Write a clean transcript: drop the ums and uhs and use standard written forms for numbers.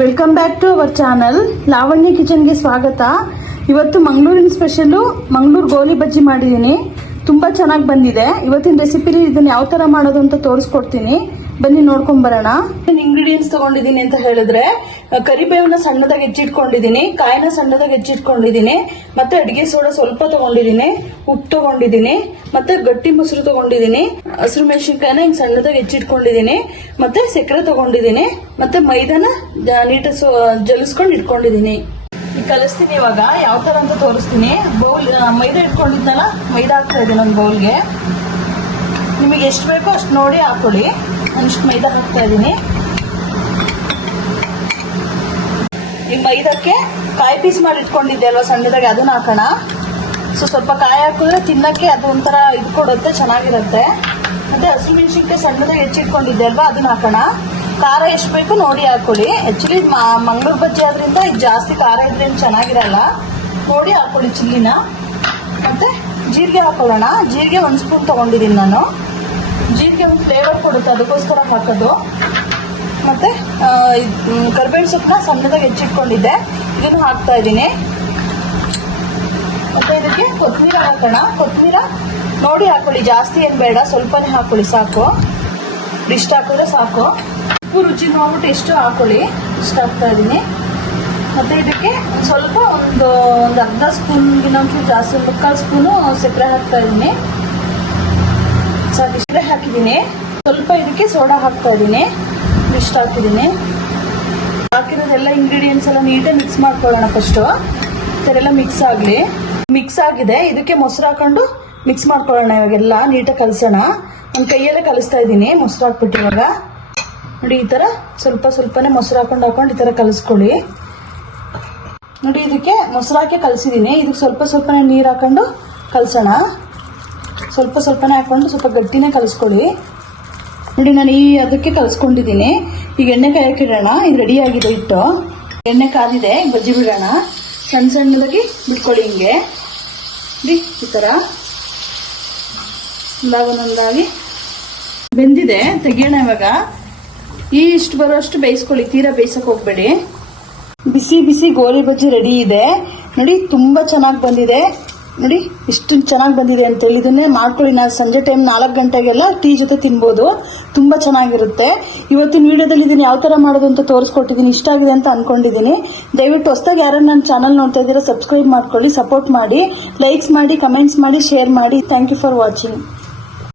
Welcome back to our channel Lavanya ಕಿಚನ್ಗೆ ಸ್ವಾಗತ. ಇವತ್ತು ಮಂಗಳೂರಿನ ಸ್ಪೆಷಲ್ ಮಂಗಳೂರು ಗೋಲಿ ಬಜ್ಜಿ ಮಾಡಿದ್ದೀನಿ. ತುಂಬಾ ಚೆನ್ನಾಗಿ ಬಂದಿದೆ. ಇವತ್ತಿನ ರೆಸಿಪಿಲಿ ಇದನ್ನ ಯಾವ ತರ ಮಾಡೋದು ಅಂತ ತೋರಿಸ್ಕೊಡ್ತೀನಿ. ಬನ್ನಿ ನೋಡ್ಕೊಂಡ್ ಬರೋಣ. ಇಂಗ್ರೀಡಿಯೆಂಟ್ಸ್ ತಗೊಂಡಿದ್ದೀನಿ ಅಂತ ಹೇಳಿದ್ರೆ ಕರಿಬೇವನ್ನ ಸಣ್ಣದಾಗಿ ಹೆಚ್ಚಿಟ್ಕೊಂಡಿದ್ದೀನಿ, ಕಾಯಿನ ಸಣ್ಣದಾಗಿ ಹೆಚ್ಚಿಟ್ಕೊಂಡಿದ್ದೀನಿ, ಮತ್ತೆ ಅಡಿಗೆ ಸೋಡಾ ಸ್ವಲ್ಪ ತಗೊಂಡಿದ್ದೀನಿ, ಉಪ್ಪು ತಗೊಂಡಿದ್ದೀನಿ, ಮತ್ತೆ ಗಟ್ಟಿ ಮೊಸರು ತಗೊಂಡಿದ್ದೀನಿ, ಹಸಿರು ಮೆಣಸಿನ್ಕಾಯಿನ ಹಿಂಗ್ ಸಣ್ಣದಾಗಿ ಹೆಚ್ಚಿಟ್ಕೊಂಡಿದ್ದೀನಿ, ಮತ್ತೆ ಸಕ್ಕರೆ ತಗೊಂಡಿದ್ದೀನಿ, ಮತ್ತೆ ಮೈದಾನ ನೀಟಾಗಿ ಜಲಿಸ್ಕೊಂಡು ಇಟ್ಕೊಂಡಿದ್ದೀನಿ. ಈಗ ಕಲಿಸ್ತೀನಿ. ಇವಾಗ ಯಾವ ತರ ಅಂತ ತೋರಿಸ್ತೀನಿ. ಬೌಲ್ ಮೈದಾ ಇಟ್ಕೊಂಡಿದ್ದಲ್ಲ, ಮೈದಾ ಹಾಕ್ತಾ ಇದ್ದೀನಿ ಒಂದು ಬೌಲ್ಗೆ. ನಿಮಗೆ ಎಷ್ಟು ಬೇಕೋ ಅಷ್ಟು ನೋಡಿ ಹಾಕೊಳ್ಳಿ. ಅಷ್ಟು ಮೈದಾ ಹಾಕ್ತಾ ಇದ್ದೀನಿ. ಈಗ ಮೈದಾಕ್ಕೆ ಕಾಯಿ ಪೀಸ್ ಮಾಡಿ ಇಟ್ಕೊಂಡಿದ್ದೆ ಅಲ್ವಾ ಸಣ್ಣದಾಗಿ, ಅದನ್ನ ಹಾಕೋಣ. ಸ್ವಲ್ಪ ಕಾಯಿ ಹಾಕಿದ್ರೆ ತಿನ್ನಕ್ಕೆ ಅದು ಒಂಥರ ಇದು ಕೊಡುತ್ತೆ, ಚೆನ್ನಾಗಿರುತ್ತೆ. ಮತ್ತೆ ಹಸಿರು ಮೆಣಸಿನ್ಕಾಯಿ ಸಣ್ಣದಾಗಿ ಹೆಚ್ಚಿಟ್ಕೊಂಡಿದ್ದೆ ಅಲ್ವಾ, ಅದನ್ನ ಹಾಕೋಣ. ಖಾರ ಎಷ್ಟು ಬೇಕು ನೋಡಿ ಹಾಕೊಳ್ಳಿ. ಆಕ್ಚುಲಿ ಮಂಗಳೂರು ಬಜ್ಜಿ ಆದ್ರಿಂದ ಇದು ಜಾಸ್ತಿ ಖಾರ ಇದ್ರೇನು ಚೆನ್ನಾಗಿರಲ್ಲ, ನೋಡಿ ಹಾಕೊಳ್ಳಿ ಚಿಲ್ಲಿನ. ಮತ್ತೆ ಜೀರಿಗೆ ಹಾಕೊಳ್ಳೋಣ. ಜೀರಿಗೆ 1 ಸ್ಪೂನ್ ತಗೊಂಡಿದ್ದೀನಿ ನಾನು. ಜೀರಿಗೆ ಒಂದು ಫ್ಲೇವರ್ ಕೊಡುತ್ತೆ, ಅದಕ್ಕೋಸ್ಕರ ಹಾಕೋದು. ಮತ್ತೆ ಕರಿಬೇವಿನ ಸೊಪ್ಪನ್ನ ಸಣ್ಣದಾಗಿ ಹೆಚ್ಚಿಟ್ಕೊಂಡಿದ್ದೆ, ಇದನ್ನು ಹಾಕ್ತಾ ಇದ್ದೀನಿ. ಮತ್ತೆ ಇದಕ್ಕೆ ಕೊತ್ತಂಬರಿ ಹಾಕೋಣ. ಕೊತ್ತಂಬರಿ ನೋಡಿ ಹಾಕೊಳ್ಳಿ, ಜಾಸ್ತಿ ಏನು ಬೇಡ, ಸ್ವಲ್ಪನೇ ಹಾಕೊಳ್ಳಿ ಸಾಕು. ಇಷ್ಟ ಹಾಕಿದ್ರೆ ಸಾಕು. ಉಪ್ಪು ರುಚಿ ನೋಡ್ಬಿಟ್ಟು ಎಷ್ಟು ಹಾಕೊಳ್ಳಿ. ಇಷ್ಟ ಹಾಕ್ತಾ ಇದ್ದೀನಿ. ಮತ್ತೆ ಇದಕ್ಕೆ ಸ್ವಲ್ಪ ಒಂದು ಅರ್ಧ ಸ್ಪೂನ್ಗಿನ ಜಾಸ್ತಿ, 1/4 ಸ್ಪೂನು ಸಕ್ಕರೆ ಹಾಕ್ತಾ ಇದ್ದೀನಿ. ಸಕ್ಕರೆ ಹಾಕಿದ್ದೀನಿ. ಸ್ವಲ್ಪ ಇದಕ್ಕೆ ಸೋಡಾ ಹಾಕ್ತಾ ಇದ್ದೀನಿ. ಇಷ್ಟ ಹಾಕಿದ್ದೀನಿ. ಹಾಕಿರೋದೆಲ್ಲ ಇಂಗ್ರೀಡಿಯೆಂಟ್ಸ್ ಎಲ್ಲ ನೀಟಾಗಿ ಮಿಕ್ಸ್ ಮಾಡ್ಕೊಳ್ಳೋಣ. ಫಸ್ಟು ಇದೆಲ್ಲ ಮಿಕ್ಸ್ ಆಗಲಿ. ಮಿಕ್ಸ್ ಆಗಿದೆ. ಇದಕ್ಕೆ ಮೊಸರು ಹಾಕೊಂಡು ಮಿಕ್ಸ್ ಮಾಡ್ಕೊಳ್ಳೋಣ. ಇವಾಗೆಲ್ಲ ನೀಟಾಗಿ ಕಲಸೋಣ. ಒಂದು ಕೈಯಲ್ಲೇ ಕಲಿಸ್ತಾ ಇದ್ದೀನಿ ಮೊಸರು ಹಾಕ್ಬಿಟ್ಟು. ಇವಾಗ ನೋಡಿ, ಈ ಥರ ಸ್ವಲ್ಪನೇ ಮೊಸರು ಹಾಕೊಂಡು ಈ ಥರ ಕಲಿಸ್ಕೊಳ್ಳಿ. ನೋಡಿ, ಇದಕ್ಕೆ ಮೊಸರು ಹಾಕಿ ಕಲಸಿದ್ದೀನಿ. ಇದಕ್ಕೆ ಸ್ವಲ್ಪನೇ ನೀರು ಹಾಕೊಂಡು ಕಲಸೋಣ. ಸ್ವಲ್ಪನೇ ಹಾಕೊಂಡು ಸ್ವಲ್ಪ ಗಟ್ಟಿನೇ ಕಲಿಸ್ಕೊಳ್ಳಿ. ನೋಡಿ, ನಾನು ಅದಕ್ಕೆ ಕಲಿಸ್ಕೊಂಡಿದ್ದೀನಿ. ಈಗ ಎಣ್ಣೆ ಕಾಯಕ್ಕೆ ಇಡೋಣ. ಇದು ರೆಡಿ ಆಗಿದೆ ಹಿಟ್ಟು. ಎಣ್ಣೆ ಕಾದಿದೆ, ಬಜ್ಜಿ ಬಿಡೋಣ. ಸಣ್ಣದಾಗಿ ಬಿಟ್ಕೊಳ್ಳಿ. ಹಿಂಗೆ ಈ ಥರ ಒಂದೊಂದಾಗಿ ಬೆಂದಿದೆ. ತೆಗಿಯೋಣ ಇವಾಗ. ಇಷ್ಟು ಬರೋಷ್ಟು ಬೇಯಿಸ್ಕೊಳ್ಳಿ, ತೀರಾ ಬೇಯಿಸಕ್ಕೆ ಹೋಗ್ಬೇಡಿ. ಬಿಸಿ ಬಿಸಿ ಗೋಲಿ ಬಜ್ಜಿ ರೆಡಿ ಇದೆ. ನೋಡಿ, ತುಂಬಾ ಚೆನ್ನಾಗಿ ಬಂದಿದೆ. ನೋಡಿ ಎಷ್ಟು ಚೆನ್ನಾಗಿ ಬಂದಿದೆ ಅಂತೇಳಿ. ಇದನ್ನೇ ಮಾಡ್ಕೊಳ್ಳಿ. ನಾನು ಸಂಜೆ ಟೈಮ್ 4 ಗಂಟೆಗೆಲ್ಲ ಟೀ ಜೊತೆ ತಿನ್ಬೋದು. ತುಂಬಾ ಚೆನ್ನಾಗಿರುತ್ತೆ. ಇವತ್ತಿನ ವಿಡಿಯೋದಲ್ಲಿ ಇದನ್ನು ಯಾವ ತರ ಮಾಡೋದು ಅಂತ ತೋರಿಸ್ಕೊಟ್ಟಿದ್ದೀನಿ. ಇಷ್ಟ ಆಗಿದೆ ಅಂತ ಅನ್ಕೊಂಡಿದ್ದೀನಿ. ದಯವಿಟ್ಟು ಹೊಸದಾಗಿ ಯಾರು ನನ್ನ ಚಾನಲ್ ನೋಡ್ತಾ ಇದ್ದೀರಾ ಸಬ್ಸ್ಕ್ರೈಬ್ ಮಾಡ್ಕೊಳ್ಳಿ, ಸಪೋರ್ಟ್ ಮಾಡಿ, ಲೈಕ್ಸ್ ಮಾಡಿ, ಕಮೆಂಟ್ಸ್ ಮಾಡಿ, ಶೇರ್ ಮಾಡಿ. Thank you for watching.